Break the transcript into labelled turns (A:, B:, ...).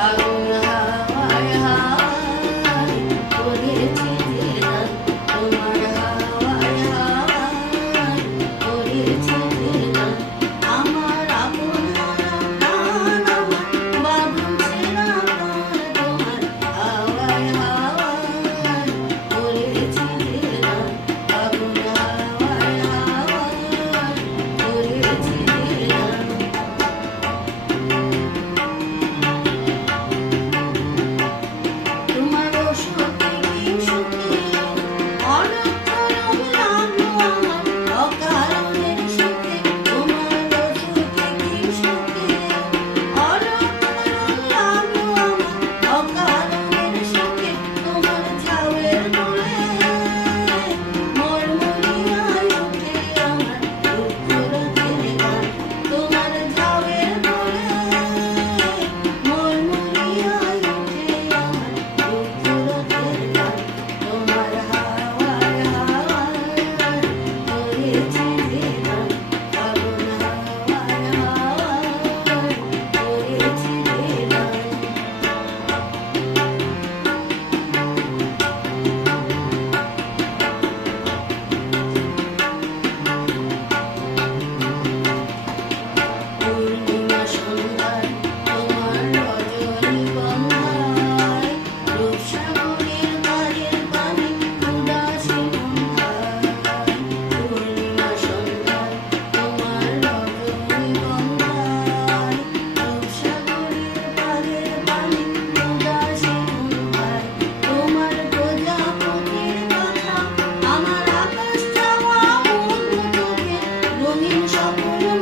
A: dejado
B: Thank you.